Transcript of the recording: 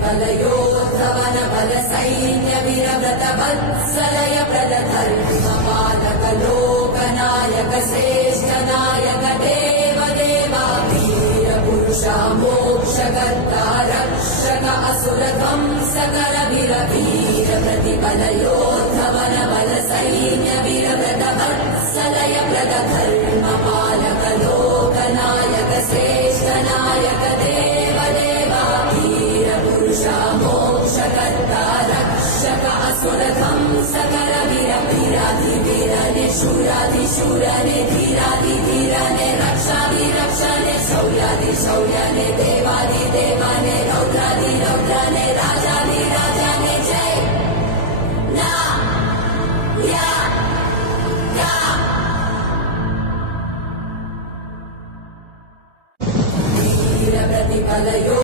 प्रतिफलयोद्धवन बल सैन्य विरव्रत वत्सलय प्रद धर्म पालक लोकनायक श्रेष्ठ नायक देव देवा वीर पुरुषा मोक्षकर्ता रक्षक असुर ध्वंसकर वीर वीर प्रतिफलयोद्धवन बल सैन्य विरव्रत वत्सलय प्रद धर्म पालक लोकनायक श्रेष्ठ